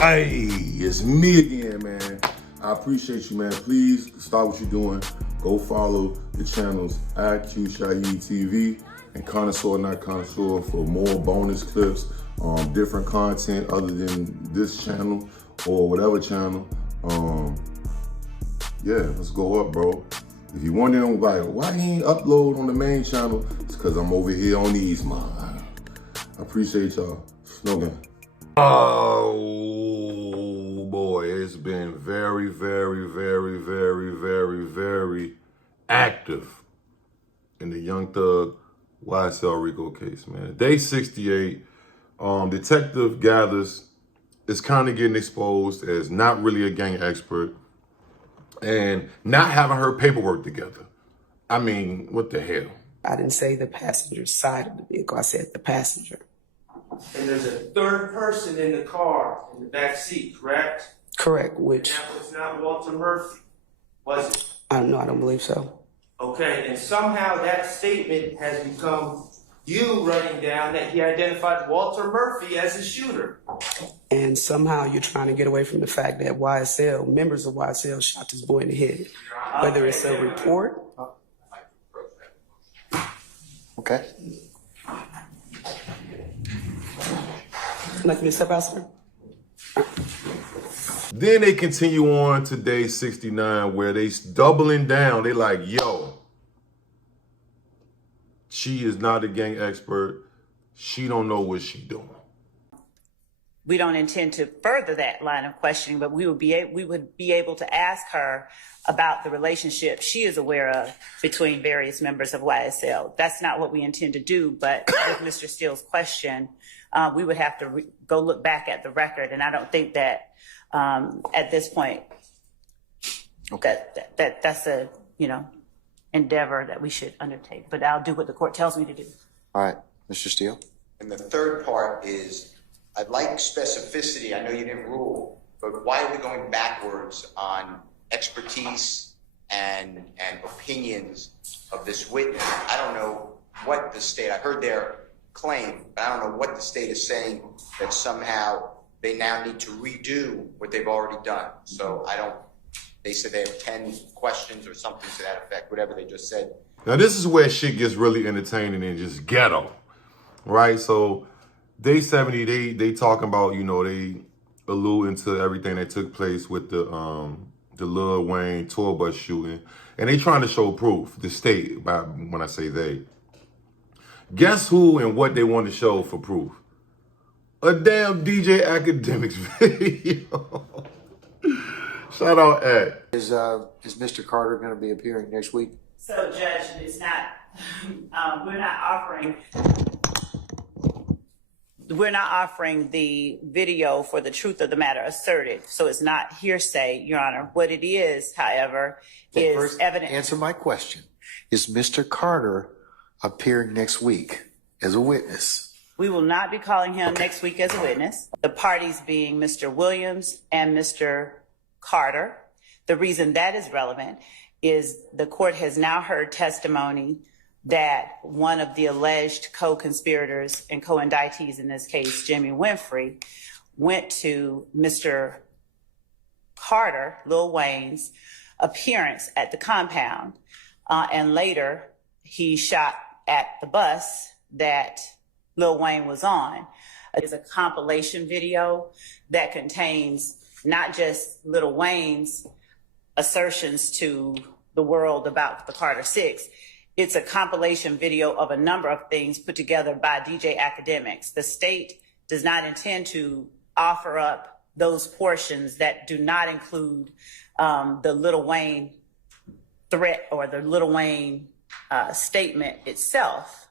Hey, it's me again, man. I appreciate you, man. Please start what you're doing. Go follow the channels IQ and Connoisseur Not Connoisseur for more bonus clips, different content other than this channel or whatever channel. Yeah, let's go up, bro. If you're wondering like why he ain't upload on the main channel, it's because I'm over here on these, man. I appreciate y'all. Snogan. Oh boy, it's been very active in the Young Thug YSL Rico case, man. Day 68, detective gathers is kind of getting exposed as not really a gang expert and not having her paperwork together. I mean, what the hell? I didn't say the passenger side of the vehicle, I said the passenger. And there's a third person in the car, in the back seat, correct? Correct, which? And that was not Walter Murphy, was it? I don't believe so. Okay, and somehow that statement has become you writing down that he identified Walter Murphy as a shooter. And somehow you're trying to get away from the fact that YSL, members of YSL shot this boy in the head. Whether it's a report. Okay. Like me to step out, sir? Then they continue on to day 69 where they doubling down. They like, yo, she is not a gang expert. She don't know what she doing. We don't intend to further that line of questioning, but we would be able to ask her about the relationship she is aware of between various members of YSL. That's not what we intend to do, but with Mr. Steele's question, we would have to go look back at the record, and I don't think that at this point that's a endeavor that we should undertake. But I'll do what the court tells me to do. All right, Mr. Steele. And the third part is, I'd like specificity. I know you didn't rule, but why are we going backwards on expertise and opinions of this witness? I don't know what the state, I heard their claim, but I don't know what the state is saying that somehow they now need to redo what they've already done. So they said they have 10 questions or something to that effect, whatever they just said. Now this is where shit gets really entertaining and just ghetto, right? So day 70, they talking about, they allude into everything that took place with the Lil Wayne tour bus shooting. And they trying to show proof, the state, when I say they. Guess who and what they want to show for proof? A damn DJ Academics video. Shout out Ed. Is Mr. Carter going to be appearing next week? So, Judge, it's not. We're not offering the video for the truth of the matter asserted, so it's not hearsay, Your Honor. What it is, however, is First, evidence. answer my question. Is Mr. Carter appearing next week as a witness? We will not be calling him next week as a witness. The parties being Mr. Williams and Mr. Carter. The reason that is relevant is the court has now heard testimony that one of the alleged co-conspirators and co-indictees in this case, Jimmy Winfrey, went to Mr. Carter, Lil Wayne's, appearance at the compound. And later, he shot at the bus that Lil Wayne was on. It's a compilation video that contains not just Lil Wayne's assertions to the world about the Carter Six. It's a compilation video of a number of things put together by DJ Academics. The state does not intend to offer up those portions that do not include the Lil Wayne threat or the Lil Wayne statement itself.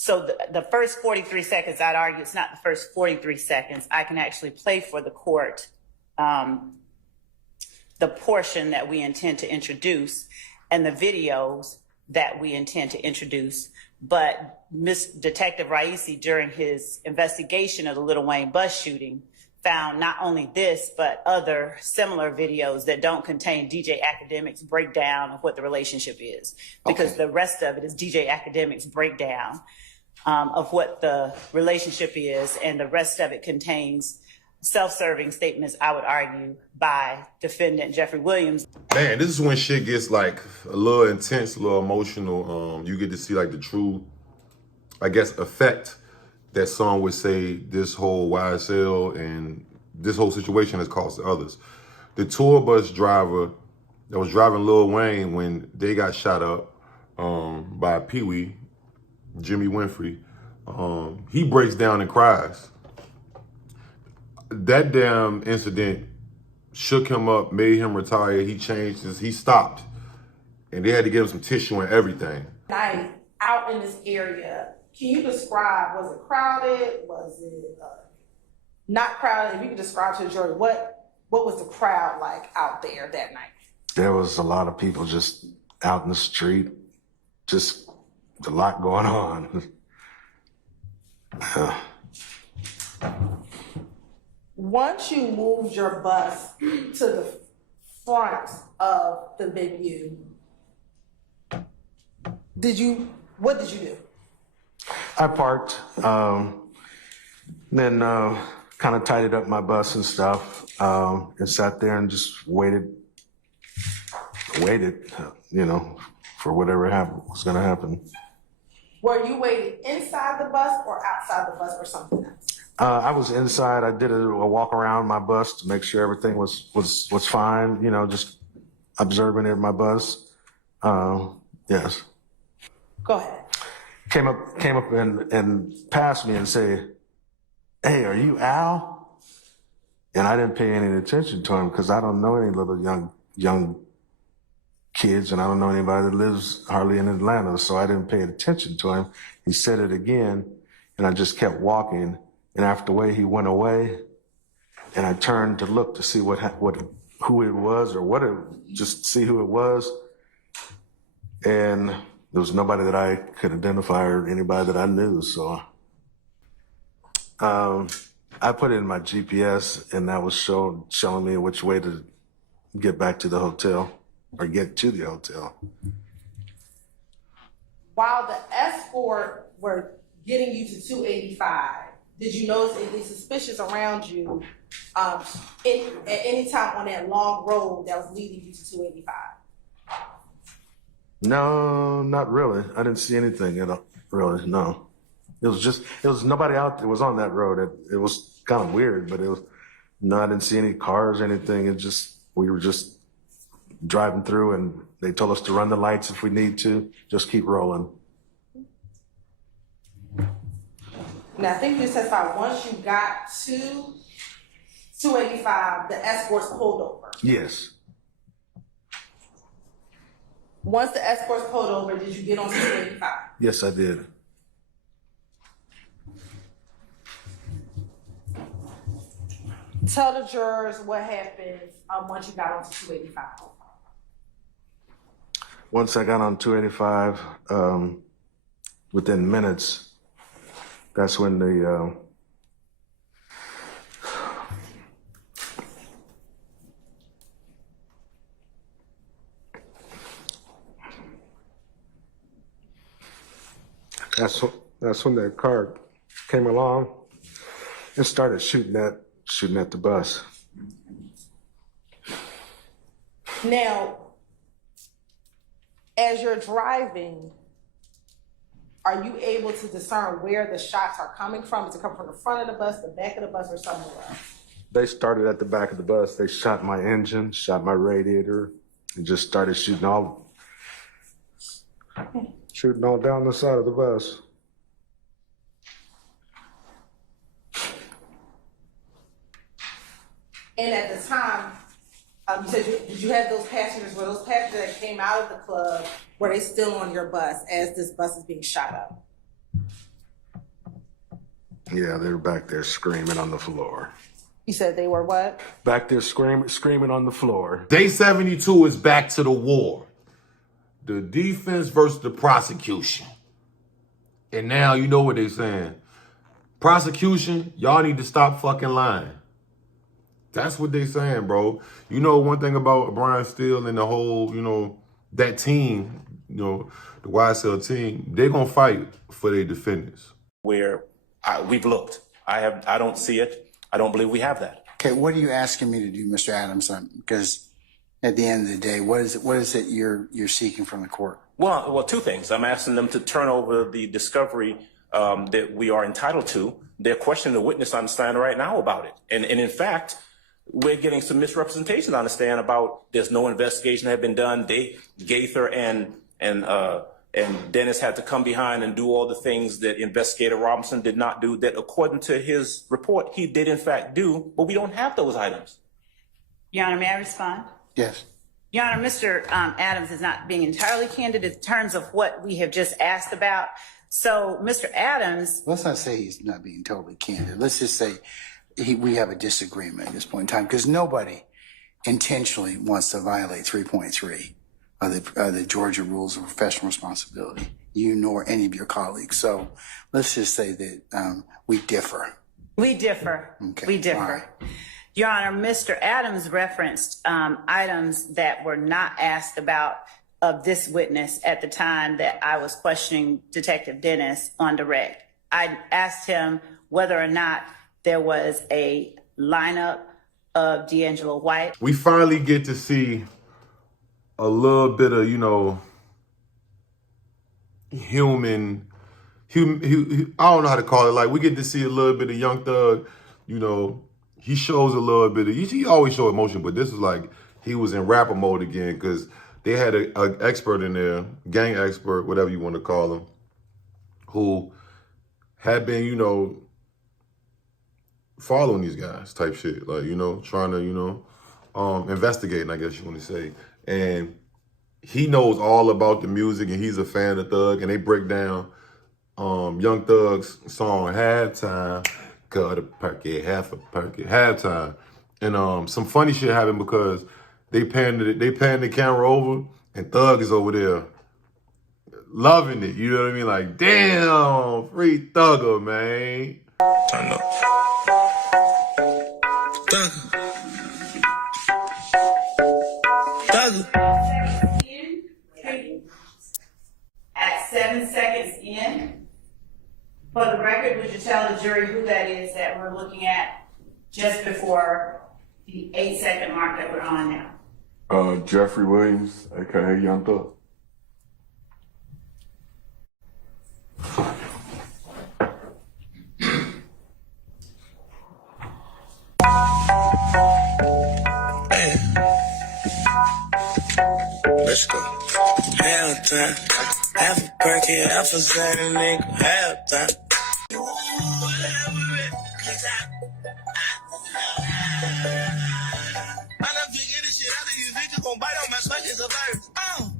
So the first 43 seconds, I'd argue it's not the first 43 seconds. I can actually play for the court the portion that we intend to introduce and the videos that we intend to introduce. But Detective Raisi, during his investigation of the Lil Wayne bus shooting, found not only this, but other similar videos that don't contain DJ Academics' breakdown of what the relationship is. Because the rest of it is DJ Academics' breakdown of what the relationship is, and the rest of it contains self-serving statements, I would argue, by defendant Jeffrey Williams. Man, this is when shit gets like a little intense, a little emotional. You get to see like the true, I guess, effect that some would say this whole YSL and this whole situation has caused to others. The tour bus driver that was driving Lil Wayne when they got shot up by Pee Wee, Jimmy Winfrey, he breaks down and cries. That damn incident shook him up, made him retire. He changed he stopped. And they had to give him some tissue and everything. Night out in this area, can you describe, was it crowded? Was it not crowded? If you could describe to the jury, what was the crowd like out there that night? There was a lot of people just out in the street, just a lot going on. Once you moved your bus to the front of the venue, what did you do? I parked, then kind of tidied up my bus and stuff, and sat there and just waited, for whatever was going to happen. Were you waiting inside the bus or outside the bus or something else? I was inside. I did a walk around my bus to make sure everything was fine, just observing it in my bus. Yes. Go ahead. Came up and passed me and said, "Hey, are you Al?" And I didn't pay any attention to him because I don't know any little young kids, and I don't know anybody that lives hardly in Atlanta, so I didn't pay attention to him. He said it again, and I just kept walking. And after he went away, and I turned to look to see who it was or just see who it was, and there was nobody that I could identify or anybody that I knew. So I put it in my GPS, and that was showing me which way to get back to the hotel or get to the hotel. While the escort were getting you to 285, did you notice anything suspicious around you at any time on that long road that was leading you to 285? No, not really. I didn't see anything at all, really, no. It was nobody out there was on that road. It was kind of weird, but I didn't see any cars or anything. We were just driving through, and they told us to run the lights if we need to, just keep rolling. Now, I think you testified once you got to 285, the escorts pulled over. Yes. Once the escorts pulled over, did you get on 285? Yes, I did. Tell the jurors what happened once you got onto 285. Once I got on 285, within minutes, that's when that's when that car came along and started shooting at the bus. Now, as you're driving, are you able to discern where the shots are coming from? Is it coming from the front of the bus, the back of the bus, or somewhere else? They started at the back of the bus. They shot my engine, shot my radiator, and just started shooting all down the side of the bus. And at the time, you said, did you have those passengers? Were those passengers that came out of the club, were they still on your bus as this bus is being shot up? Yeah, they were back there screaming on the floor. You said they were what? Back there screaming on the floor. Day 72 is back to the war. The defense versus the prosecution. And now you know what they're saying. Prosecution, y'all need to stop fucking lying. That's what they saying, bro. You know one thing about Brian Steele and the whole, that team, the YSL team, they're going to fight for their defendants. Where we've looked. I don't see it. I don't believe we have that. Okay, what are you asking me to do, Mr. Adams? Because at the end of the day, what is it you're seeking from the court? Well, two things. I'm asking them to turn over the discovery that we are entitled to. They're questioning the witness on the stand right now about it. And in fact, we're getting some misrepresentation on the stand about there's no investigation that had been done. Gaither and Dennis had to come behind and do all the things that Investigator Robinson did not do, that according to his report, he did in fact do, but we don't have those items. Your Honor, may I respond? Yes. Your Honor, Mr. Adams is not being entirely candid in terms of what we have just asked about. So, Mr. Adams. Let's not say he's not being totally candid. Let's just say we have a disagreement at this point in time, because nobody intentionally wants to violate 3.3 of the Georgia Rules of Professional Responsibility, you nor any of your colleagues. So let's just say that we differ. We differ. Okay. We differ. Right. Your Honor, Mr. Adams referenced items that were not asked about of this witness at the time that I was questioning Detective Dennis on direct. I asked him whether or not there was a lineup of D'Angelo White. We finally get to see a little bit of, human, I don't know how to call it. Like, we get to see a little bit of Young Thug, he shows a little bit of, he always show emotion, but this is like he was in rapper mode again, because they had an expert in there, gang expert, whatever you want to call him, who had been, following these guys type shit, like, trying to, investigating, I guess you want to say. And he knows all about the music, and he's a fan of Thug, and they break down Young Thug's song Halftime, cut a perky, half a perky, halftime. And some funny shit happened because they panned the camera over, and Thug is over there loving it. You know what I mean? Like, damn, free Thugger, man. Turn up. At 7 seconds in, for the record, would you tell the jury who that is that we're looking at just before the 8-second mark that we're on now? Jeffrey Williams, aka Young Thug. Let's go. Halftime. Half a perky, half a Saturday, nigga. Halftime.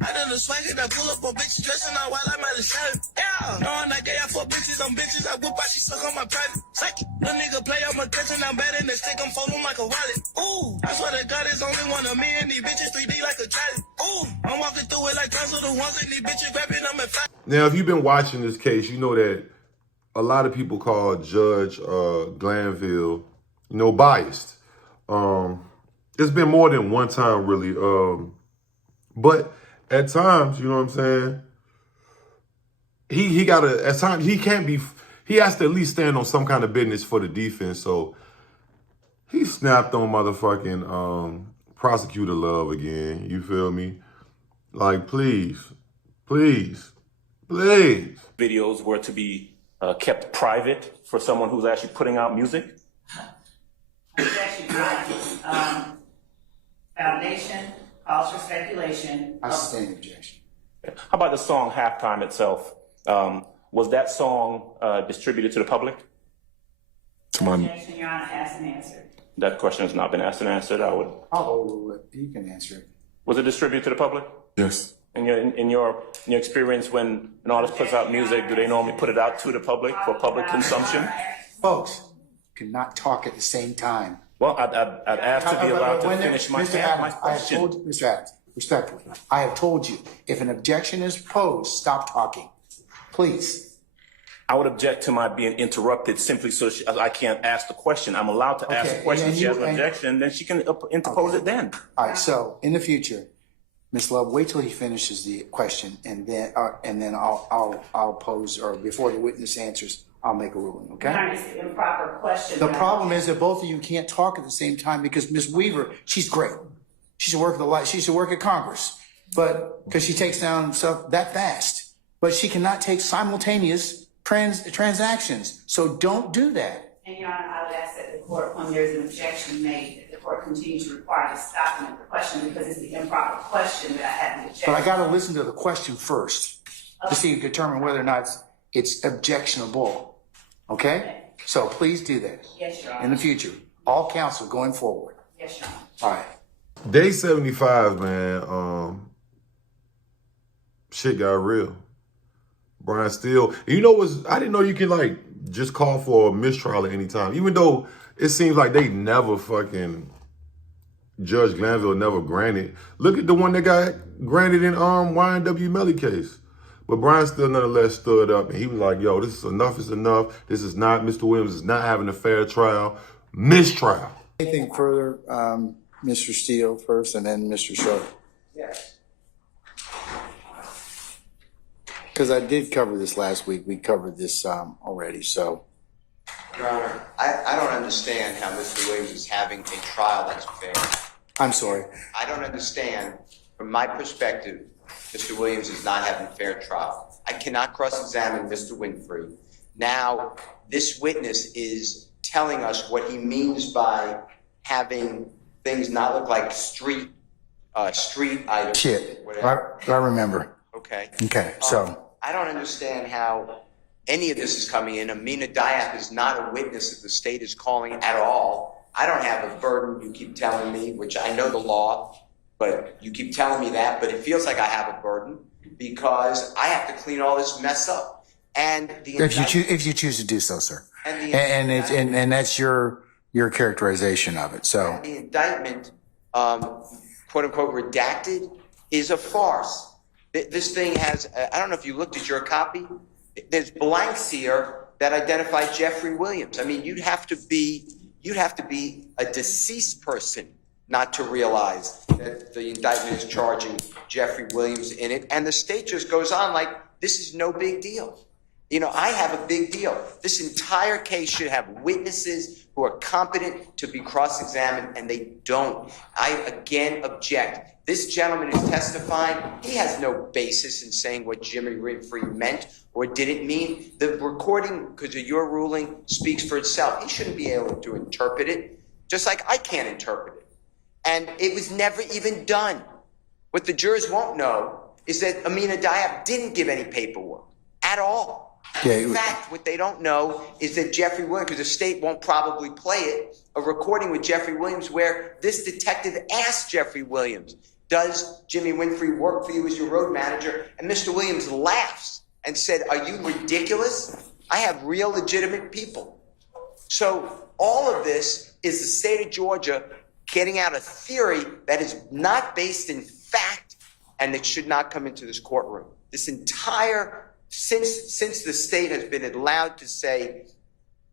I done the swag and I pull up on bitches dressing all while I'm out of shirt. Yeah, knowing I gay out for bitches on bitches, I whip out, she suck on my private. Psych it. Little nigga play on my catching, I'm better than stick, I'm folding like a wallet. Ooh, I swear to God, there's only one of me and these bitches 3D like a trolley. Ooh, I'm walking through it like puzzle the ones and these bitches grabbing them at 5. Now, if you've been watching this case, you know that a lot of people call Judge Glenville, biased. It's been more than one time, really. But at times, you know what I'm saying? At times, he has to at least stand on some kind of business for the defense. So he snapped on motherfucking prosecutor love again. You feel me? Like, please. Videos were to be kept private for someone who's actually putting out music. Objection, foundation, calls for speculation. I sustain objection. How about the song Halftime itself? Was that song distributed to the public? Objection, Your Honor, asked and answered. That question has not been asked and answered. You can answer it. Was it distributed to the public? Yes. In your experience, when an artist puts out music, do they normally put it out to the public for public consumption? Folks, cannot talk at the same time. Well, I'd ask to be allowed to finish my question. Mr. Adams, respectfully, I have told you, if an objection is posed, stop talking. Please. I would object to my being interrupted simply so I can't ask the question. I'm allowed to ask the question. If she has an objection, then she can interpose it then. All right, so in the future, Ms. Love, wait till he finishes the question, and then I'll pose, or before the witness answers, I'll make a ruling, okay? It's the improper question. The problem is that both of you can't talk at the same time because Ms. Weaver, she's great. She should work at the light. She should work at Congress, but because she takes down stuff that fast, but she cannot take simultaneous transactions. So don't do that. And Your Honor, I would ask that the court, when there's an objection made, that the court continue to require the stopping of the question because it's the improper question that I have to object. But I got to listen to the question first to determine whether or not it's objectionable. Okay? So please do that. Yes, Your Honor. In the future, all counsel going forward. Yes, Your Honor. All right. Day 75, man. Shit got real. Brian Steele. You know I didn't know you can like just call for a mistrial at any time. Even though it seems like they never fucking Judge Glenville never granted. Look at the one that got granted in YNW Melly case. But Brian Steele nonetheless stood up and he was like, yo, this is enough is enough. This is not, Mr. Williams is not having a fair trial. Mistrial. Anything further, Mr. Steele first and then Mr. Sharp? Yes. Because I did cover this last week. We covered this already, so. Your Honor, I don't understand how Mr. Williams is having a trial that's fair. I'm sorry. I don't understand, from my perspective, Mr. Williams is not having a fair trial. I cannot cross-examine Mr. Winfrey. Now, this witness is telling us what he means by having things not look like street items. Shit, Whatever. I remember. Okay. Okay, so. I don't understand how any of this is coming in. Amina Diak is not a witness that the state is calling at all. I don't have a burden, you keep telling me, which I know the law, but you keep telling me that, but it feels like I have a burden because I have to clean all this mess up. And If you choose to do so, sir. And that's your characterization of it, so. The indictment, quote unquote, redacted is a farce. This thing has, I don't know if you looked at your copy, there's blanks here that identify Jeffrey Williams. I mean, you'd have to be a deceased person not to realize that the indictment is charging Jeffrey Williams in it. And the state just goes on like, this is no big deal. You know, I have a big deal. This entire case should have witnesses who are competent to be cross-examined, and they don't. I, again, object. This gentleman is testifying. He has no basis in saying what Jimmy Winfrey meant or didn't mean. The recording, because of your ruling, speaks for itself. He shouldn't be able to interpret it, just like I can't interpret it. And it was never even done. What the jurors won't know is that Amina Diab didn't give any paperwork at all. In fact, what they don't know is that Jeffrey Williams, because the state won't probably play it, a recording with Jeffrey Williams where this detective asked Jeffrey Williams, does Jimmy Winfrey work for you as your road manager? And Mr. Williams laughs and said, are you ridiculous? I have real legitimate people. So all of this is the state of Georgia getting out a theory that is not based in fact and that should not come into this courtroom. This entire, since the state has been allowed to say,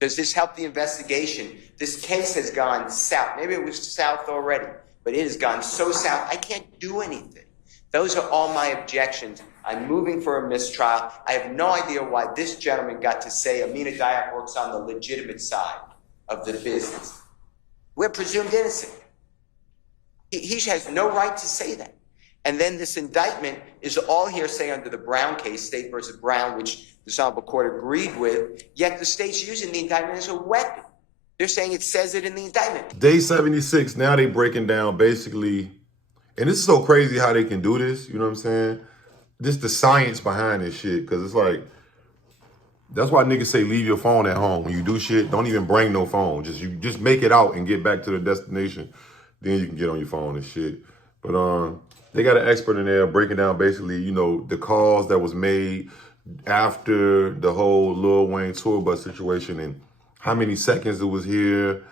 does this help the investigation? This case has gone south. Maybe it was south already, but it has gone so south, I can't do anything. Those are all my objections. I'm moving for a mistrial. I have no idea why this gentleman got to say Amina Diak works on the legitimate side of the business. We're presumed innocent. He has no right to say that. And then this indictment is all hearsay under the Brown case, State versus Brown, which the Honorable Court agreed with, yet the state's using the indictment as a weapon. They're saying it says it in the indictment. Day 76, now they breaking down basically, and this is so crazy how they can do this, you know what I'm saying? Just the science behind this shit, because it's like, that's why niggas say leave your phone at home. When you do shit, don't even bring no phone. Just make it out and get back to the destination. Then you can get on your phone and shit. But they got an expert in there breaking down basically, you know, the calls that was made after the whole Lil Wayne tour bus situation and how many seconds it was here,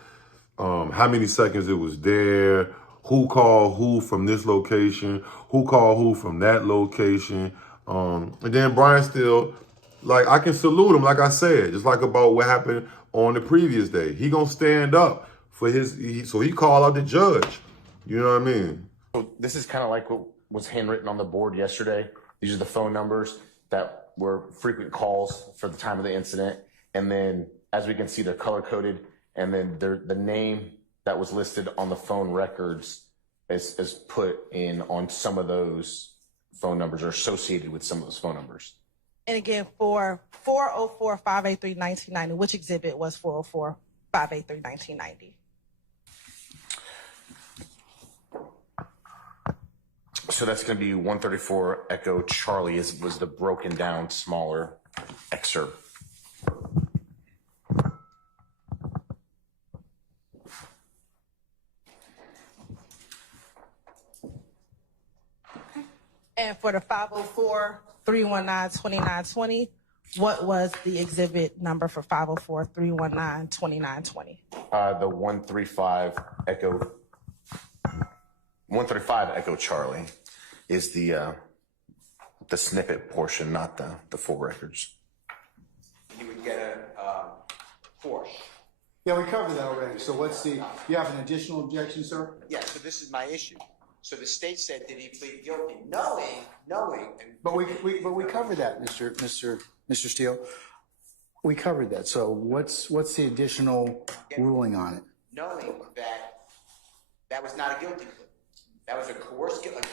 how many seconds it was there, who called who from this location, who called who from that location. And then Brian Steele, like, I can salute him, like I said, just like about what happened on the previous day. He gonna stand up for so he called out the judge. You know what I mean? So this is kind of like what was handwritten on the board yesterday. These are the phone numbers that were frequent calls for the time of the incident. And then, as we can see, they're color coded. And then the name that was listed on the phone records is put in on some of those phone numbers or associated with some of those phone numbers. And again, for 404-583-1990, which exhibit was 404-583-1990? So that's going to be 134 Echo Charlie was the broken down smaller excerpt. And for the 504-319-2920, what was the exhibit number for 504-319-2920? The 135 Echo Charlie is the snippet portion, not the full records. He would get a Porsche. Yeah, we covered that already. So you have an additional objection, sir? Yeah, so this is my issue. So the state said, did he plead guilty? Knowing. But we covered that, Mr. Steele. We covered that. So what's the additional ruling on it? Knowing that was not a guilty plea. That was a coerced guilty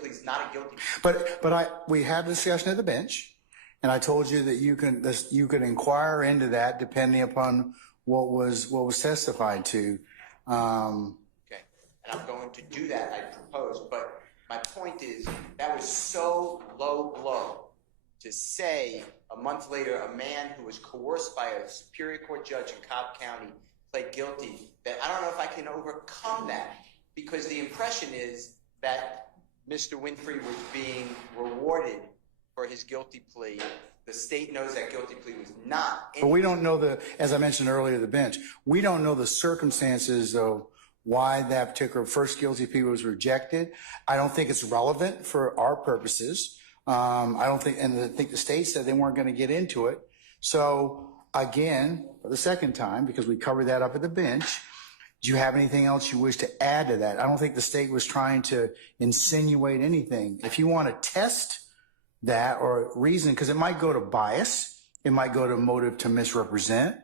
plea is not a guilty plea. But we had a discussion at the bench, and I told you that you could inquire into that depending upon what was testified to. Okay, and I'm going to do that, I propose, but my point is that was so low blow to say a month later a man who was coerced by a Superior Court judge in Cobb County pled guilty, that I don't know if I can overcome that, because the impression is that Mr. Winfrey was being rewarded for his guilty plea. The state knows that guilty plea was not. But we don't know as I mentioned earlier, the bench, we don't know the circumstances of why that particular first guilty plea was rejected. I don't think it's relevant for our purposes. I think the state said they weren't going to get into it. So again, for the second time, because we covered that up at the bench, do you have anything else you wish to add to that? I don't think the state was trying to insinuate anything. If you want to test that or reason, because it might go to bias, it might go to motive to misrepresent.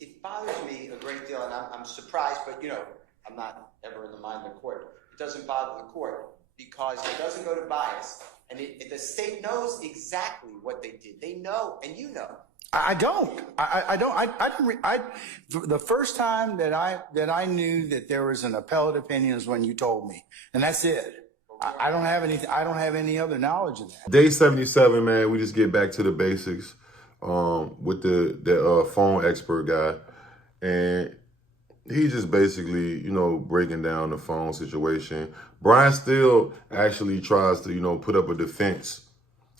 It bothers me a great deal, and I'm surprised, but I'm not ever in the mind of the court. It doesn't bother the court because it doesn't go to bias, and the state knows exactly what they did. They know, and you know. I don't. I don't. The first time that I knew that there was an appellate opinion is when you told me, and that's it. I don't have any. I don't have any other knowledge of that. Day 77, man. We just get back to the basics with the phone expert guy, and he just basically, breaking down the phone situation. Brian still actually tries to, put up a defense.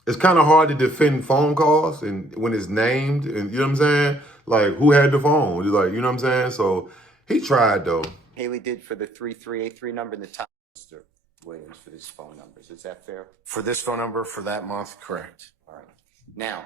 It's kind of hard to defend phone calls and when it's named, and you know what I'm saying? Like, who had the phone? Like, you know what I'm saying? So he tried, though. Haley did for the 3383 number in the top. Mr. Williams for these phone numbers. Is that fair? For this phone number for that month, correct. All right. Now,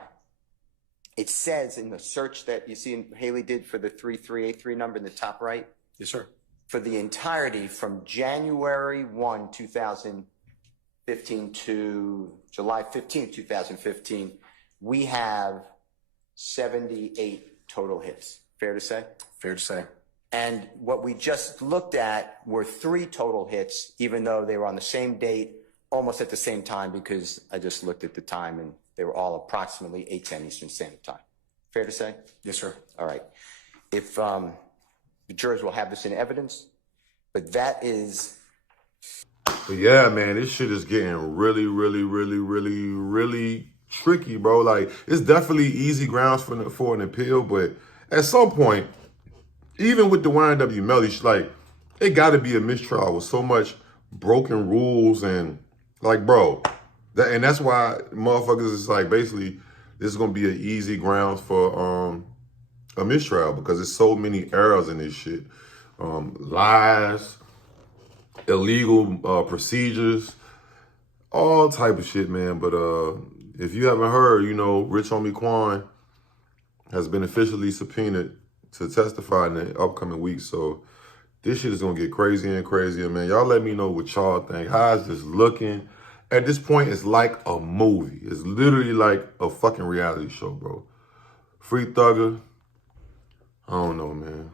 it says in the search that you see Haley did for the 3383 number in the top right. Yes, sir. For the entirety from January 1, 2015 to July 15, 2015, we have 78 total hits. Fair to say? Fair to say. And what we just looked at were 3 total hits, even though they were on the same date, almost at the same time, because I just looked at the time and they were all approximately 8:10 Eastern Standard Time. Fair to say? Yes, sir. All right. If the jurors will have this in evidence, but that is. But yeah, man, this shit is getting really, really, really, really, really tricky, bro. Like, it's definitely easy grounds for an appeal, but at some point, even with the YNW Melly, like, it got to be a mistrial with so much broken rules and, like, bro, and that's why motherfuckers is like, basically, this is going to be an easy grounds for a mistrial because there's so many errors in this shit. Lies, illegal procedures, all type of shit, man. But if you haven't heard, Rich Homie Quan has been officially subpoenaed to testify in the upcoming weeks. So this shit is going to get crazier and crazier, man. Y'all let me know what y'all think. How is this looking? at this point, it's like a movie. It's literally like a fucking reality show, bro. Free Thugger. I don't know, man.